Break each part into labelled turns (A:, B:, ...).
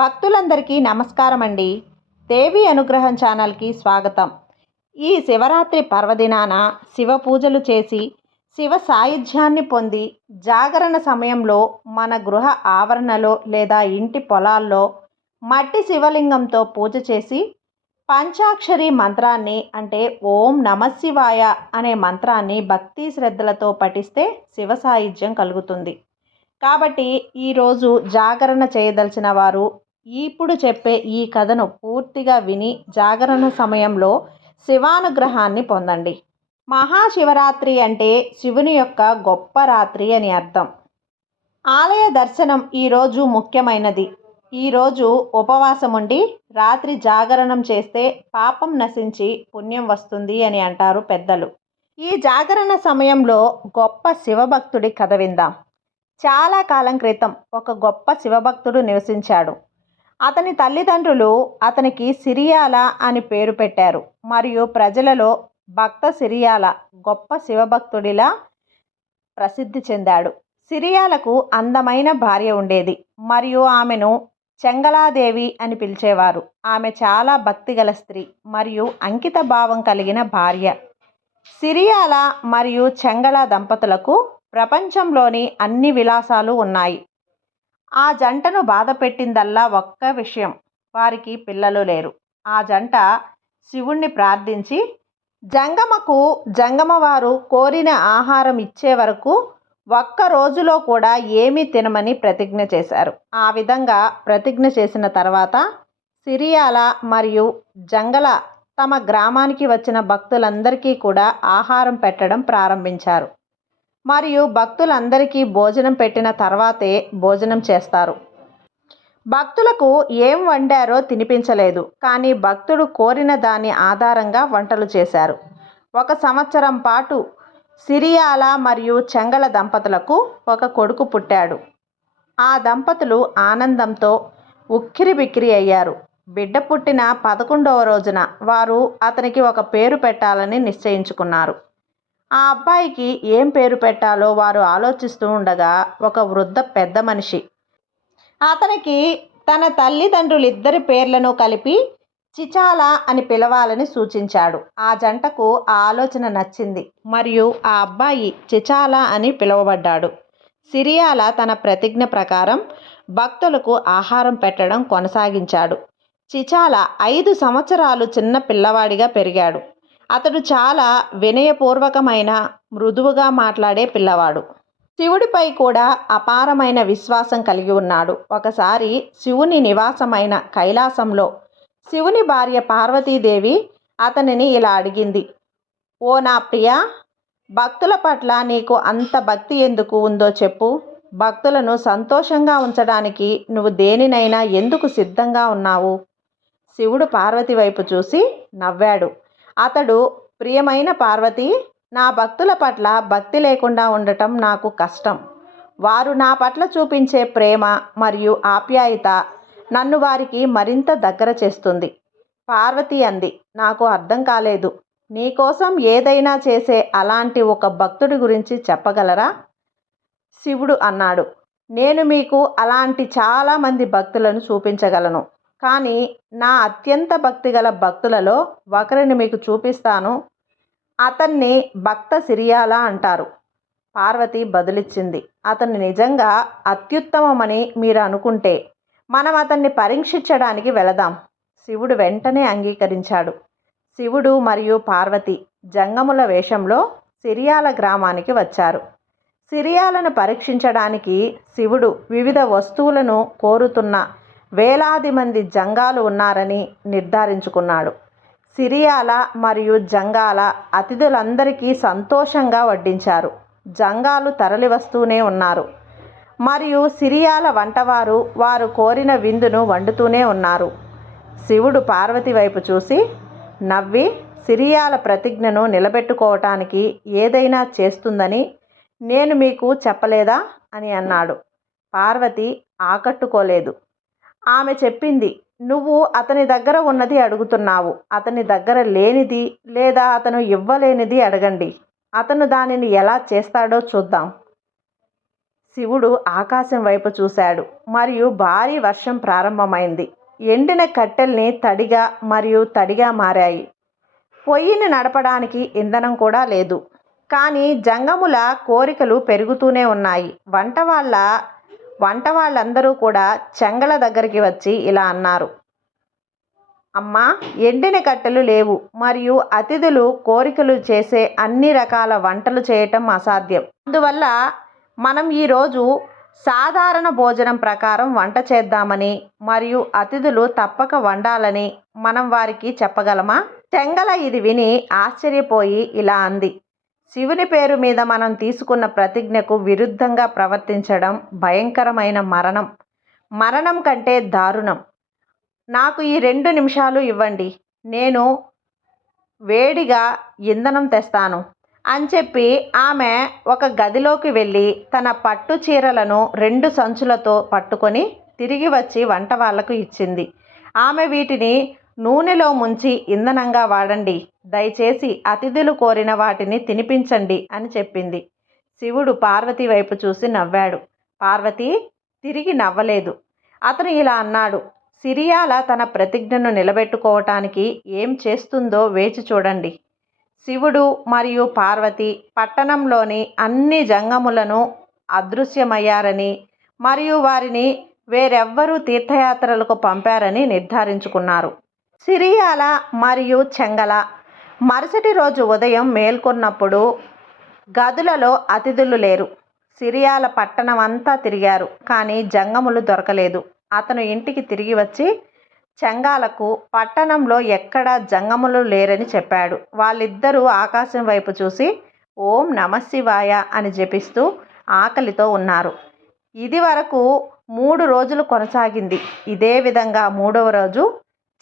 A: భక్తులందరికీ నమస్కారం అండి దేవి అనుగ్రహం ఛానల్కి స్వాగతం. ఈ శివరాత్రి పర్వదినాన శివ పూజలు చేసి శివ సాయుధ్యాన్ని పొంది జాగరణ సమయంలో మన గృహ ఆవరణలో లేదా ఇంటి పొలాల్లో మట్టి శివలింగంతో పూజ చేసి పంచాక్షరి మంత్రాన్ని అంటే ఓం నమశివాయ అనే మంత్రాన్ని భక్తి శ్రద్ధలతో పఠిస్తే శివ సాయుధ్యం కలుగుతుంది. కాబట్టి ఈరోజు జాగరణ చేయదలిచిన వారు ఇప్పుడు చెప్పే ఈ కథను పూర్తిగా విని జాగరణ సమయంలో శివానుగ్రహాన్ని పొందండి. మహాశివరాత్రి అంటే శివుని యొక్క గొప్ప రాత్రి అని అర్థం. ఆలయ దర్శనం ఈరోజు ముఖ్యమైనది. ఈరోజు ఉపవాసం ఉండి రాత్రి జాగరణం చేస్తే పాపం నశించి పుణ్యం వస్తుంది అని అంటారు పెద్దలు. ఈ జాగరణ సమయంలో గొప్ప శివభక్తుడి కథ విందాం. చాలా కాలం క్రితం ఒక గొప్ప శివభక్తుడు నివసించాడు. అతని తల్లిదండ్రులు అతనికి సిరియాల అని పేరు పెట్టారు. మరియు ప్రజలలో భక్త సిరియాల గొప్ప శివభక్తుడిలా ప్రసిద్ధి చెందాడు. సిరియాలకు అందమైన భార్య ఉండేది. మరియు ఆమెను చెంగలాదేవి అని పిలిచేవారు. ఆమె చాలా భక్తిగల స్త్రీ మరియు అంకిత భావం కలిగిన భార్య. సిరియాల మరియు చెంగళ దంపతులకు ప్రపంచంలోని అన్ని విలాసాలు ఉన్నాయి. ఆ జంటను బాధ పెట్టిందల్లా ఒక్క విషయం. వారికి పిల్లలు లేరు. ఆ జంట శివుణ్ణి ప్రార్థించి జంగమకు జంగమవారు కోరిన ఆహారం ఇచ్చే వరకు ఒక్క రోజులో కూడా ఏమీ తినమని ప్రతిజ్ఞ చేశారు. ఆ విధంగా ప్రతిజ్ఞ చేసిన తర్వాత సిరియాల మరియు జంగల తమ గ్రామానికి వచ్చిన భక్తులందరికీ కూడా ఆహారం పెట్టడం ప్రారంభించారు. మరియు భక్తులందరికీ భోజనం పెట్టిన తర్వాతే భోజనం చేస్తారు. భక్తులకు ఏం వండారో తినిపించలేదు. కానీ భక్తుడు కోరిన దాని ఆధారంగా వంటలు చేశారు. ఒక సంవత్సరం పాటు సిరియాల మరియు చెంగల దంపతులకు ఒక కొడుకు పుట్టాడు. ఆ దంపతులు ఆనందంతో ఉక్కిరి బిక్కిరి అయ్యారు. బిడ్డ పుట్టిన పదకొండవ రోజున వారు అతనికి ఒక పేరు పెట్టాలని నిశ్చయించుకున్నారు. ఆ అబ్బాయికి ఏం పేరు పెట్టాలో వారు ఆలోచిస్తూ ఉండగా ఒక వృద్ధ పెద్ద మనిషి. అతనికి తన తల్లిదండ్రులిద్దరి పేర్లను కలిపి చిచాల అని పిలవాలని సూచించాడు. ఆ జంటకు ఆ ఆలోచన నచ్చింది. మరియు ఆ అబ్బాయి చిచాల అని పిలువబడ్డాడు. సిరియాల తన ప్రతిజ్ఞ ప్రకారం భక్తులకు ఆహారం పెట్టడం కొనసాగించాడు. చిచాల ఐదు సంవత్సరాలు చిన్న పిల్లవాడిగా పెరిగాడు. అతడు చాలా వినయపూర్వకమైన మృదువుగా మాట్లాడే పిల్లవాడు. శివుడిపై కూడా అపారమైన విశ్వాసం కలిగి ఉన్నాడు. ఒకసారి శివుని నివాసమైన కైలాసంలో శివుని భార్య పార్వతీదేవి అతనిని ఇలా అడిగింది. ఓ నా ప్రియ భక్తుల పట్ల నీకు అంత భక్తి ఎందుకు ఉందో చెప్పు. భక్తులను సంతోషంగా ఉంచడానికి నువ్వు దేనినైనా ఎందుకు సిద్ధంగా ఉన్నావు? శివుడు పార్వతి వైపు చూసి నవ్వాడు. అతడు ప్రియమైన పార్వతి నా భక్తుల పట్ల భక్తి లేకుండా ఉండటం నాకు కష్టం. వారు నా పట్ల చూపించే ప్రేమ మరియు ఆప్యాయత నన్ను వారికి మరింత దగ్గర చేస్తుంది. పార్వతి అంది నాకు అర్థం కాలేదు. నీకోసం ఏదైనా చేసే అలాంటి ఒక భక్తుడి గురించి చెప్పగలరా? శివుడు అన్నాడు నేను మీకు అలాంటి చాలామంది భక్తులను చూపించగలను. కానీ నా అత్యంత భక్తిగల భక్తులలో ఒకరిని మీకు చూపిస్తాను. అతన్ని భక్త సిరియాల అంటారు. పార్వతి బదులిచ్చింది. అతను నిజంగా అత్యుత్తమమని మీరు అనుకుంటే మనం అతన్ని పరీక్షించడానికి వెళదాం. శివుడు వెంటనే అంగీకరించాడు. శివుడు మరియు పార్వతి జంగముల వేషంలో సిరియాల గ్రామానికి వచ్చారు. సిరియాలను పరీక్షించడానికి శివుడు వివిధ వస్తువులను కోరుతున్న వేలాది మంది జంగాలు ఉన్నారని నిర్ధారించుకున్నాడు. సిరియాల మరియు జంగాల అతిథులందరికీ సంతోషంగా వడ్డించారు. జంగాలు తరలి వస్తూనే ఉన్నారు. మరియు సిరియాల వంటవారు వారు కోరిన విందును వండుతూనే ఉన్నారు. శివుడు పార్వతి వైపు చూసి నవ్వి సిరియాల ప్రతిజ్ఞను నిలబెట్టుకోవటానికి ఏదైనా చేస్తుందని నేను మీకు చెప్పలేదా? అని అన్నాడు. పార్వతి ఆకట్టుకోలేదు. ఆమె చెప్పింది నువ్వు అతని దగ్గర ఉన్నది అడుగుతున్నావు. అతని దగ్గర లేనిది లేదా అతను ఇవ్వలేనిది అడగండి. అతను దానిని ఎలా చేస్తాడో చూద్దాం. శివుడు ఆకాశం వైపు చూశాడు. మరియు భారీ వర్షం ప్రారంభమైంది. ఎండిన కట్టెల్ని తడిగా మరియు తడిగా మారాయి. పొయ్యిని నడపడానికి ఇంధనం కూడా లేదు. కానీ జంగముల కోరికలు పెరుగుతూనే ఉన్నాయి. వంట వాళ్ళ వంట వాళ్ళందరూ కూడా చెంగల దగ్గరికి వచ్చి ఇలా అన్నారు. అమ్మా ఎండిన కట్టెలు లేవు మరియు అతిథులు కోరికలు చేసే అన్ని రకాల వంటలు చేయటం అసాధ్యం. అందువల్ల మనం ఈరోజు సాధారణ భోజనం ప్రకారం వంట చేద్దామని మరియు అతిథులు తప్పక వండాలని మనం వారికి చెప్పగలమా? చెంగల ఇది విని ఆశ్చర్యపోయి ఇలా అంది. శివుని పేరు మీద మనం తీసుకున్న ప్రతిజ్ఞకు విరుద్ధంగా ప్రవర్తించడం భయంకరమైన మరణం. మరణం కంటే దారుణం. నాకు ఈ రెండు నిమిషాలు ఇవ్వండి. నేను వేడిగా ఇంధనం తెస్తాను అని చెప్పి ఆమె ఒక గదిలోకి వెళ్ళి తన పట్టు చీరలను రెండు సంచులతో పట్టుకొని తిరిగి వచ్చి వంట వాళ్ళకు ఇచ్చింది. ఆమె వీటిని నూనెలో ముంచి ఇంధనంగా వాడండి. దయచేసి అతిథులు కోరిన వాటిని తినిపించండి అని చెప్పింది. శివుడు పార్వతి వైపు చూసి నవ్వాడు. పార్వతి తిరిగి నవ్వలేదు. అతను ఇలా అన్నాడు. సిరియాల తన ప్రతిజ్ఞను నిలబెట్టుకోవటానికి ఏం చేస్తుందో వేచి చూడండి. శివుడు మరియు పార్వతి పట్టణంలోని అన్ని జంగములను అదృశ్యమయ్యారని మరియు వారిని వేరెవ్వరూ తీర్థయాత్రలకు పంపారని నిర్ధారించుకున్నారు. సిరియాల మరియు చెంగల మరుసటి రోజు ఉదయం మేల్కొన్నప్పుడు గదులలో అతిథులు లేరు. సిరియాల పట్టణం అంతా తిరిగారు. కానీ జంగములు దొరకలేదు. అతను ఇంటికి తిరిగి వచ్చి చెంగాలకు పట్టణంలో ఎక్కడా జంగములు లేరని చెప్పాడు. వాళ్ళిద్దరూ ఆకాశం వైపు చూసి ఓం నమశివాయ అని జపిస్తూ ఆకలితో ఉన్నారు. ఇది వరకు మూడు రోజులు కొనసాగింది. ఇదే విధంగా మూడవ రోజు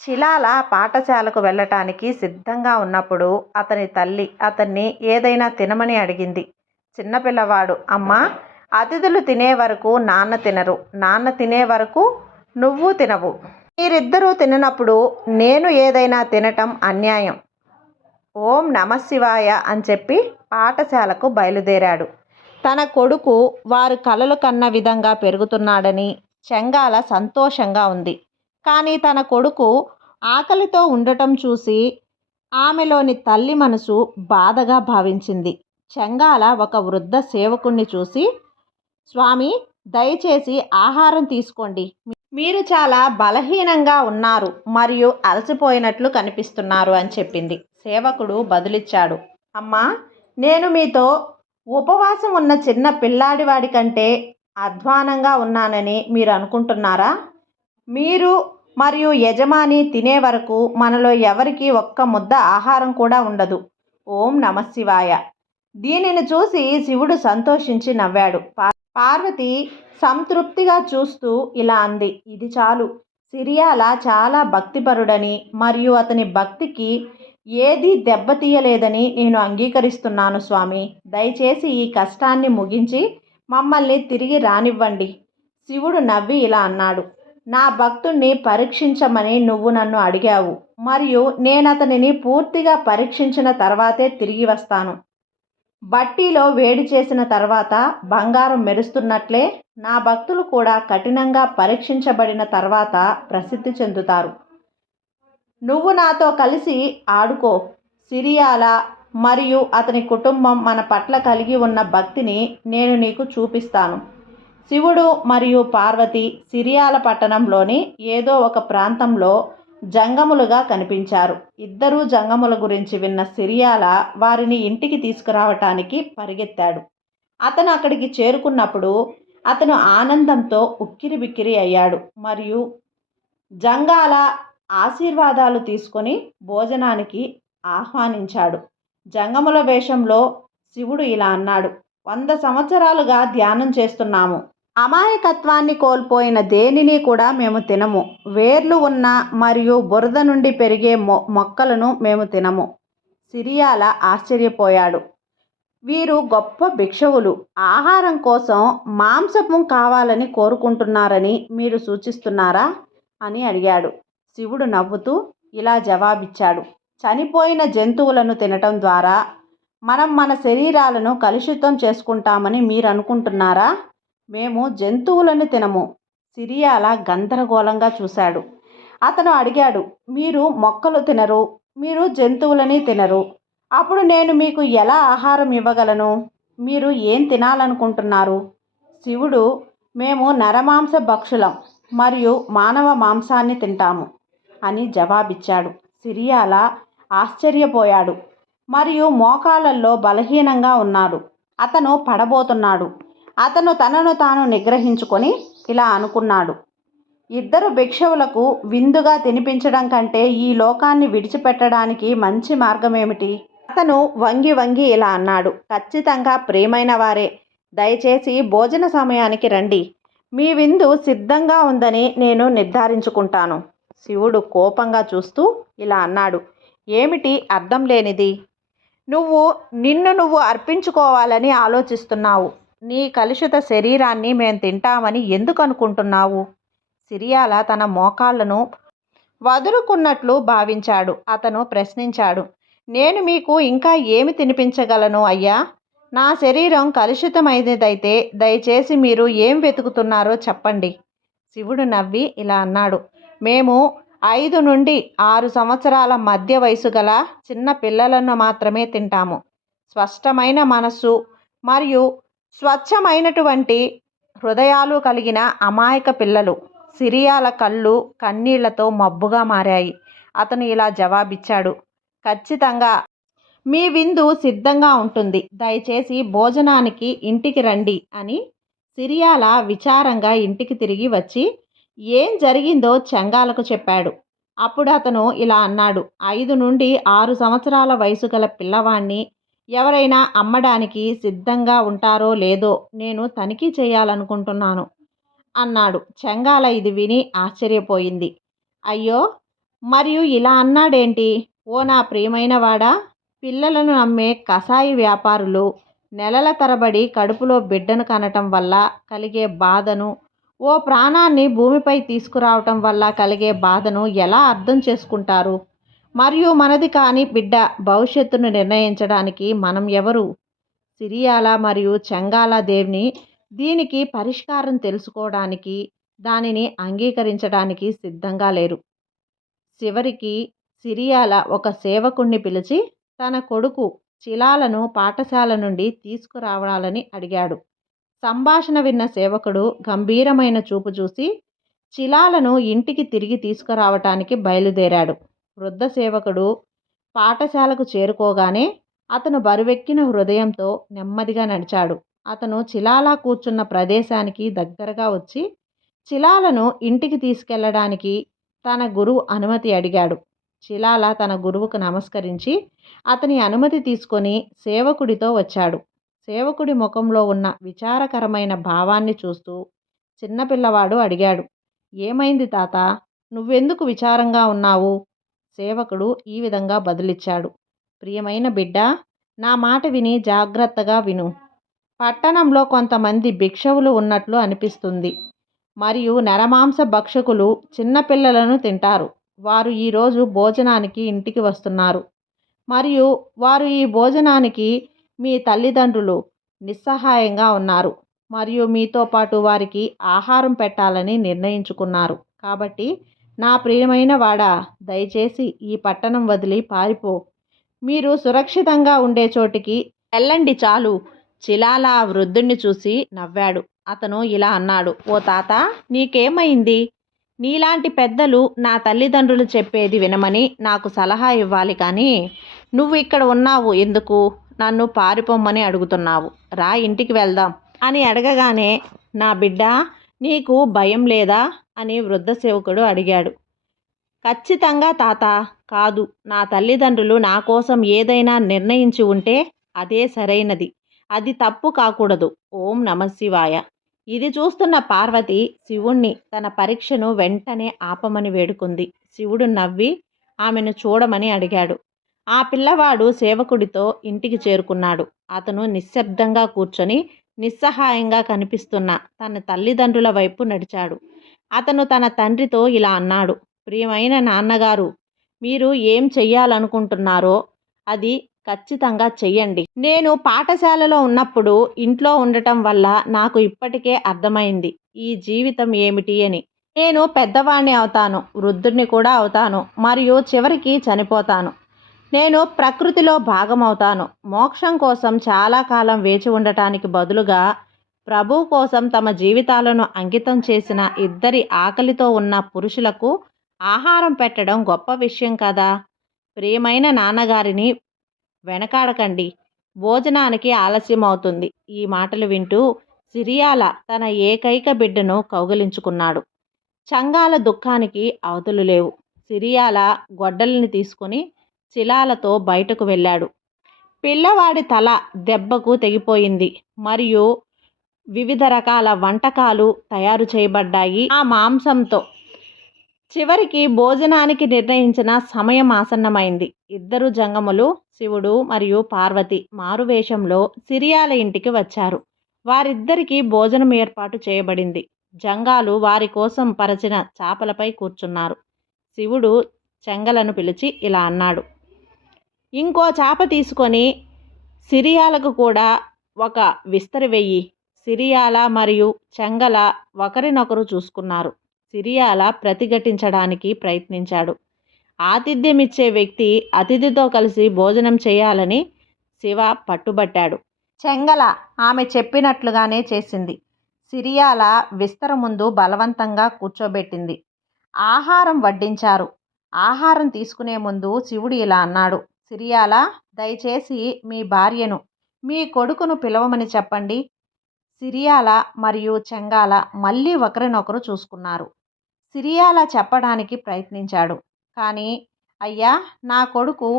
A: చిలాల పాఠశాలకు వెళ్ళటానికి సిద్ధంగా ఉన్నప్పుడు అతని తల్లి అతన్ని ఏదైనా తినమని అడిగింది. చిన్నపిల్లవాడు అమ్మ అతిథులు తినే వరకు నాన్న తినరు. నాన్న తినే వరకు నువ్వు తినవు. మీరిద్దరూ తిననప్పుడు నేను ఏదైనా తినటం అన్యాయం. ఓం నమశివాయ అని చెప్పి పాఠశాలకు బయలుదేరాడు. తన కొడుకు వారు కలలు కన్న విధంగా పెరుగుతున్నాడని చెంగాల సంతోషంగా ఉంది. కానీ తన కొడుకు ఆకలితో ఉండటం చూసి ఆమెలోని తల్లి మనసు బాధగా భావించింది. చెంగాల ఒక వృద్ధ సేవకుణ్ణి చూసి స్వామి దయచేసి ఆహారం తీసుకోండి. మీరు చాలా బలహీనంగా ఉన్నారు మరియు అలసిపోయినట్లు కనిపిస్తున్నారు అని చెప్పింది. సేవకుడు బదులిచ్చాడు. అమ్మా నేను మీతో ఉపవాసం ఉన్న చిన్న పిల్లాడివాడి కంటే అధ్వానంగా ఉన్నానని మీరు అనుకుంటున్నారా? మీరు మరియు యజమాని తినే వరకు మనలో ఎవరికి ఒక్క ముద్ద ఆహారం కూడా ఉండదు. ఓం నమశివాయ దీనిని చూసి శివుడు సంతోషించి నవ్వాడు. పార్వతి సంతృప్తిగా చూస్తూ ఇలా అంది. ఇది చాలు. సిరియాల చాలా భక్తిపరుడని మరియు అతని భక్తికి ఏదీ దెబ్బతీయలేదని నేను అంగీకరిస్తున్నాను స్వామి. దయచేసి ఈ కష్టాన్ని ముగించి మమ్మల్ని తిరిగి రానివ్వండి. శివుడు నవ్వి ఇలా అన్నాడు. నా భక్తుణ్ణి పరీక్షించమని నువ్వు నన్ను అడిగావు. మరియు నేను అతనిని పూర్తిగా పరీక్షించిన తర్వాతే తిరిగి వస్తాను. బట్టీలో వేడి చేసిన తర్వాత బంగారం మెరుస్తున్నట్లే నా భక్తులు కూడా కఠినంగా పరీక్షించబడిన తర్వాత ప్రసిద్ధి చెందుతారు. నువ్వు నాతో కలిసి ఆడుకో. సిరియాల మరియు అతని కుటుంబం మన పట్ల కలిగి ఉన్న భక్తిని నేను నీకు చూపిస్తాను. శివుడు మరియు పార్వతి సిరియాల పట్టణంలోని ఏదో ఒక ప్రాంతంలో జంగములుగా కనిపించారు. ఇద్దరూ జంగముల గురించి విన్న సిరియాల వారిని ఇంటికి తీసుకురావటానికి పరిగెత్తాడు. అతను అక్కడికి చేరుకున్నప్పుడు అతను ఆనందంతో ఉక్కిరి బిక్కిరి అయ్యాడు మరియు జంగాల ఆశీర్వాదాలు తీసుకొని భోజనానికి ఆహ్వానించాడు. జంగముల వేషంలో శివుడు ఇలా అన్నాడు వంద సంవత్సరాలుగా ధ్యానం చేస్తున్నాము. అమాయకత్వాన్ని కోల్పోయిన దేనిని కూడా మేము తినము. వేర్లు ఉన్న మరియు బురద నుండి పెరిగే మొ మొక్కలను మేము తినము. సిరియాల ఆశ్చర్యపోయాడు. వీరు గొప్ప భిక్షవులు. ఆహారం కోసం మాంసము కావాలని కోరుకుంటున్నారని మీరు సూచిస్తున్నారా? అని అడిగాడు. శివుడు నవ్వుతూ ఇలా జవాబిచ్చాడు. చనిపోయిన జంతువులను తినటం ద్వారా మనం మన శరీరాలను కలుషితం చేసుకుంటామని మీరు అనుకుంటున్నారా? మేము జంతువులను తినము. సిరియాల గందరగోళంగా చూశాడు. అతను అడిగాడు మీరు మొక్కలు తినరు మీరు జంతువులని తినరు. అప్పుడు నేను మీకు ఎలా ఆహారం ఇవ్వగలను? మీరు ఏం తినాలనుకుంటున్నారు? శివుడు మేము నరమాంస భక్షులం మరియు మానవ మాంసాన్ని తింటాము అని జవాబిచ్చాడు. సిరియాల ఆశ్చర్యపోయాడు మరియు మోకాలల్లో బలహీనంగా ఉన్నాడు. అతను పడబోతున్నాడు. అతను తనను తాను నిగ్రహించుకొని ఇలా అనుకున్నాడు. ఇద్దరు భిక్షవులకు విందుగా తినిపించడం కంటే ఈ లోకాన్ని విడిచిపెట్టడానికి మంచి మార్గం ఏమిటి అతను వంగి వంగి ఇలా అన్నాడు. ఖచ్చితంగా ప్రేమైన వారే. దయచేసి భోజన సమయానికి రండి. మీ విందు సిద్ధంగా ఉందని నేను నిర్ధారించుకుంటాను. శివుడు కోపంగా చూస్తూ ఇలా అన్నాడు. ఏమిటి? అర్థం లేనిది. నువ్వు నిన్ను నువ్వు అర్పించుకోవాలని ఆలోచిస్తున్నావు. నీ కలుషిత శరీరాన్ని మేము తింటామని ఎందుకు అనుకుంటున్నావు? సిరియాల తన మోకాళ్ళను వదులుకున్నట్లు భావించాడు. అతను ప్రశ్నించాడు. నేను మీకు ఇంకా ఏమి తినిపించగలను అయ్యా? నా శరీరం కలుషితమైనదైతే దయచేసి మీరు ఏం వెతుకుతున్నారో చెప్పండి. శివుడు నవ్వి ఇలా అన్నాడు. మేము ఐదు నుండి ఆరు సంవత్సరాల మధ్య వయసు గల చిన్న పిల్లలను మాత్రమే తింటాము. స్పష్టమైన మనస్సు మరియు స్వచ్ఛమైనటువంటి హృదయాలు కలిగిన అమాయక పిల్లలు సిరియాల కళ్ళు కన్నీళ్ళతో మబ్బుగా మారాయి. అతను ఇలా జవాబిచ్చాడు ఖచ్చితంగా మీ విందు సిద్ధంగా ఉంటుంది. దయచేసి భోజనానికి ఇంటికి రండి అని సిరియాల విచారంగా ఇంటికి తిరిగి వచ్చి ఏం జరిగిందో చెంగాలకు చెప్పాడు. అప్పుడు అతను ఇలా అన్నాడు ఐదు నుండి ఆరు సంవత్సరాల వయసు గల పిల్లవాణ్ణి ఎవరైనా అమ్మడానికి సిద్ధంగా ఉంటారో లేదో నేను తనిఖీ చేయాలనుకుంటున్నాను అన్నాడు చెంగాల ఇది విని ఆశ్చర్యపోయింది. అయ్యో! మరియు ఇలా అన్నాడేంటి? ఓ నా ప్రియమైన వాడా పిల్లలను నమ్మే కషాయి వ్యాపారులు నెలల తరబడి కడుపులో బిడ్డను కనటం వల్ల కలిగే బాధను ఓ ప్రాణాన్ని భూమిపై తీసుకురావటం వల్ల కలిగే బాధను ఎలా అర్థం చేసుకుంటారు? మరియు మనది కాని బిడ్డ భవిష్యత్తును నిర్ణయించడానికి మనం ఎవరు? సిరియాల మరియు చెంగాల దేవ్ని దీనికి పరిష్కారం తెలుసుకోవడానికి దానిని అంగీకరించడానికి సిద్ధంగా లేరు. చివరికి సిరియాల ఒక సేవకుణ్ణి పిలిచి తన కొడుకు చిలాలను పాఠశాల నుండి తీసుకురావాలని అడిగాడు. సంభాషణ విన్న సేవకుడు గంభీరమైన చూపు చూసి చిలాలను ఇంటికి తిరిగి తీసుకురావటానికి బయలుదేరాడు. వృద్ధ సేవకుడు పాఠశాలకు చేరుకోగానే అతను బరువెక్కిన హృదయంతో నెమ్మదిగా నడిచాడు. అతను చిలాలా కూర్చున్న ప్రదేశానికి దగ్గరగా వచ్చి చిలాలను ఇంటికి తీసుకెళ్ళడానికి తన గురువు అనుమతి అడిగాడు. చిలాల తన గురువుకు నమస్కరించి అతని అనుమతి తీసుకొని సేవకుడితో వచ్చాడు. సేవకుడి ముఖంలో ఉన్న విచారకరమైన భావాన్ని చూస్తూ చిన్నపిల్లవాడు అడిగాడు ఏమైంది తాత? నువ్వెందుకు విచారంగా ఉన్నావు? సేవకుడు ఈ విధంగా బదులిచ్చాడు. ప్రియమైన బిడ్డ నా మాట విని జాగ్రత్తగా విను. పట్టణంలో కొంతమంది భిక్షవులు ఉన్నట్లు అనిపిస్తుంది. మరియు నరమాంస భక్షకులు చిన్నపిల్లలను తింటారు. వారు ఈరోజు భోజనానికి ఇంటికి వస్తున్నారు. మరియు వారు ఈ భోజనానికి మీ తల్లిదండ్రులు నిస్సహాయంగా ఉన్నారు. మరియు మీతో పాటు వారికి ఆహారం పెట్టాలని నిర్ణయించుకున్నారు. కాబట్టి నా ప్రియమైన వాడా దయచేసి ఈ పట్టణం వదిలి పారిపో. మీరు సురక్షితంగా ఉండే చోటికి వెళ్ళండి చాలు. చిలాల ఆ వృద్ధుణ్ణి చూసి నవ్వాడు. అతను ఇలా అన్నాడు ఓ తాత నీకేమైంది? నీలాంటి పెద్దలు నా తల్లిదండ్రులు చెప్పేది వినమని నాకు సలహా ఇవ్వాలి కానీ నువ్వు ఇక్కడ ఉన్నావు ఎందుకు? నన్ను పారిపోమ్మని అడుగుతున్నావు. రా ఇంటికి వెళ్దాం అని అడగగానే నా బిడ్డ నీకు భయం లేదా? అని వృద్ధ సేవకుడు అడిగాడు. ఖచ్చితంగా తాత కాదు. నా తల్లిదండ్రులు నా కోసం ఏదైనా నిర్ణయించి ఉంటే అదే సరైనది. అది తప్పు కాకూడదు. ఓం నమశివాయ ఇది చూస్తున్న పార్వతి శివుణ్ణి తన పరీక్షను వెంటనే ఆపమని వేడుకుంది. శివుడు నవ్వి ఆమెను చూడమని అడిగాడు. ఆ పిల్లవాడు సేవకుడితో ఇంటికి చేరుకున్నాడు. అతను నిశ్శబ్దంగా కూర్చొని నిస్సహాయంగా కనిపిస్తున్న తన తల్లిదండ్రుల వైపు నడిచాడు. అతను తన తండ్రితో ఇలా అన్నాడు ప్రియమైన నాన్నగారు మీరు ఏం చెయ్యాలనుకుంటున్నారో అది ఖచ్చితంగా చెయ్యండి. నేను పాఠశాలలో ఉన్నప్పుడు ఇంట్లో ఉండటం వల్ల నాకు ఇప్పటికే అర్థమైంది. ఈ జీవితం ఏమిటి అని. నేను పెద్దవాణ్ణి అవుతాను వృద్ధుడిని కూడా అవుతాను మరియు చివరికి చనిపోతాను. నేను ప్రకృతిలో భాగమవుతాను. మోక్షం కోసం చాలా కాలం వేచి ఉండటానికి బదులుగా ప్రభు కోసం తమ జీవితాలను అంకితం చేసిన ఇద్దరి ఆకలితో ఉన్న పురుషులకు ఆహారం పెట్టడం గొప్ప విషయం కదా. ప్రియమైన నాన్నగారిని వెనకాడకండి. భోజనానికి ఆలస్యం అవుతుంది ఈ మాటలు వింటూ సిరియాల తన ఏకైక బిడ్డను కౌగిలించుకున్నాడు. చంగాల దుఃఖానికి అవతులు లేవు. సిరియాల గొడ్డలిని తీసుకుని శిలాలతో బయటకు వెళ్ళాడు. పిల్లవాడి తల దెబ్బకు తెగిపోయింది. మరియు వివిధ రకాల వంటకాలు తయారు చేయబడ్డాయి. ఆ మాంసంతో చివరికి భోజనానికి నిర్ణయించిన సమయం ఆసన్నమైంది. ఇద్దరు జంగములు శివుడు మరియు పార్వతి మారువేషంలో సిరియాల ఇంటికి వచ్చారు. వారిద్దరికీ భోజనం ఏర్పాటు చేయబడింది. జంగాలు వారి కోసం పరచిన చాపలపై కూర్చున్నారు. శివుడు చెంగలను పిలిచి ఇలా అన్నాడు. ఇంకో చాప తీసుకొని సిరియాలకు కూడా ఒక విస్తరి వెయ్యి. సిరియాల మరియు చెంగల ఒకరినొకరు చూసుకున్నారు. సిరియాల ప్రతిఘటించడానికి ప్రయత్నించాడు. ఆతిథ్యమిచ్చే వ్యక్తి అతిథితో కలిసి భోజనం చేయాలని శివ పట్టుబట్టాడు. చెంగల ఆమె చెప్పినట్లుగానే చేసింది. సిరియాల విస్తర ముందు బలవంతంగా కూర్చోబెట్టింది. ఆహారం వడ్డించారు. ఆహారం తీసుకునే ముందు శివుడు ఇలా అన్నాడు. సిరియాలా? దయచేసి మీ భార్యను మీ కొడుకును పిలవమని చెప్పండి. సిరియాల మరియు చెంగాల మళ్ళీ ఒకరినొకరు చూసుకున్నారు. సిరియాల చెప్పడానికి ప్రయత్నించాడు. కానీ అయ్యా నా కొడుకు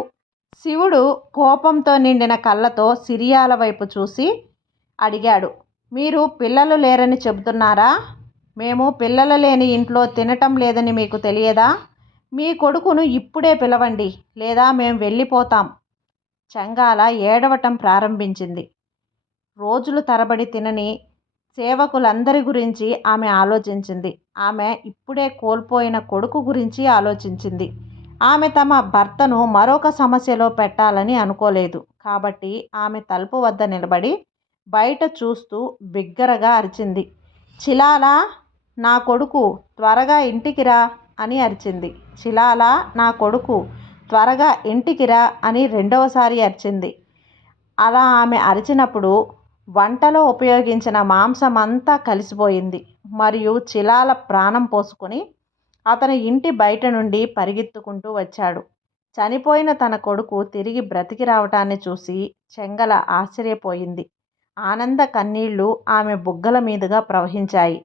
A: శివుడు కోపంతో నిండిన కళ్ళతో సిరియాల వైపు చూసి అడిగాడు. మీరు పిల్లలు లేరని చెబుతున్నారా? మేము పిల్లలు లేని ఇంట్లో తినటం లేదని మీకు తెలియదా? మీ కొడుకును ఇప్పుడే పిలవండి లేదా మేము వెళ్ళిపోతాం. చంగాల ఏడవటం ప్రారంభించింది. రోజులు తరబడి తినని సేవకులందరి గురించి ఆమె ఆలోచించింది. ఆమె ఇప్పుడే కోల్పోయిన కొడుకు గురించి ఆలోచించింది. ఆమె తమ భర్తను మరొక సమస్యలో పెట్టాలని అనుకోలేదు. కాబట్టి ఆమె తలుపు వద్ద నిలబడి బయట చూస్తూ బిగ్గరగా అరిచింది. చిలాలా నా కొడుకు త్వరగా ఇంటికి రా అని అరిచింది. చిలాలా నా కొడుకు త్వరగా ఇంటికి రా అని రెండవసారి అరిచింది. అలా ఆమె అరిచినప్పుడు వంటలో ఉపయోగించిన మాంసం అంతా కలిసిపోయింది. మరియు చిలాల ప్రాణం పోసుకొని అతని ఇంటి బయట నుండి పరిగెత్తుకుంటూ వచ్చాడు. చనిపోయిన తన కొడుకు తిరిగి బ్రతికి రావటాన్ని చూసి చెంగల ఆశ్చర్యపోయింది. ఆనంద కన్నీళ్ళు ఆమె బుగ్గల మీదుగా ప్రవహించాయి.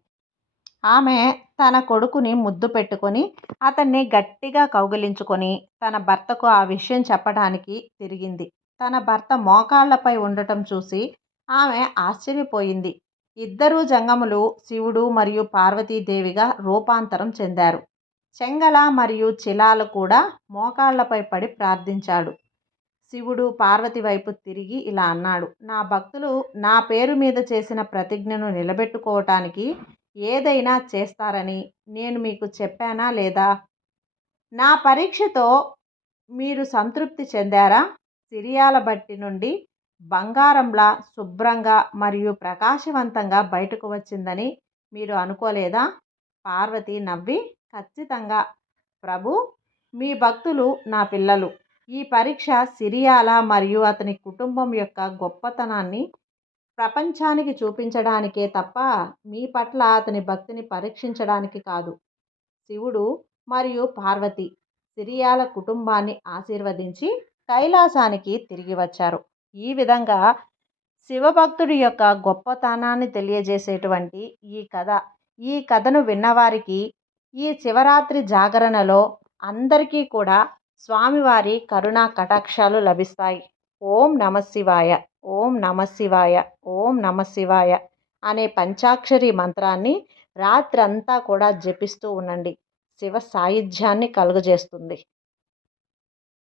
A: ఆమె తన కొడుకుని ముద్దు పెట్టుకొని అతన్ని గట్టిగా కౌగిలించుకొని తన భర్తకు ఆ విషయం చెప్పడానికి తిరిగింది. తన భర్త మోకాళ్ళపై ఉండటం చూసి ఆమె ఆశ్చర్యపోయింది. ఇద్దరూ జంగములు శివుడు మరియు పార్వతీదేవిగా రూపాంతరం చెందారు. చెంగల మరియు చిలాలు కూడా మోకాళ్ళపై పడి ప్రార్థించాడు. శివుడు పార్వతి వైపు తిరిగి ఇలా అన్నాడు నా భక్తులు నా పేరు మీద చేసిన ప్రతిజ్ఞను నిలబెట్టుకోవటానికి ఏదైనా చేస్తారని నేను మీకు చెప్పానా లేదా? నా పరీక్షతో మీరు సంతృప్తి చెందారా? సిరియాల బట్టి నుండి బంగారంలా శుభ్రంగా మరియు ప్రకాశవంతంగా బయటకు వచ్చిందని మీరు అనుకోలేదా? పార్వతి నవ్వి ఖచ్చితంగా ప్రభు మీ భక్తులు నా పిల్లలు. ఈ పరీక్ష సిరియాల మరియు అతని కుటుంబం యొక్క గొప్పతనాన్ని ప్రపంచానికి చూపించడానికే తప్ప మీ పట్ల అతని భక్తిని పరీక్షించడానికి కాదు. శివుడు మరియు పార్వతి సిరియాల కుటుంబాన్ని ఆశీర్వదించి కైలాసానికి తిరిగి వచ్చారు. ఈ విధంగా శివభక్తుడి యొక్క గొప్పతనాన్ని తెలియజేసేటువంటి ఈ కథ ఈ కథను విన్నవారికి ఈ శివరాత్రి జాగరణలో అందరికీ కూడా స్వామివారి కరుణా కటాక్షాలు లభిస్తాయి. ఓం నమ శివాయ. ఓం నమ శివాయ ఓం నమ శివాయ అనే పంచాక్షరి మంత్రాన్ని రాత్రంతా కూడా జపిస్తూ ఉండండి. శివ సాయుధ్యాన్ని కలుగజేస్తుంది.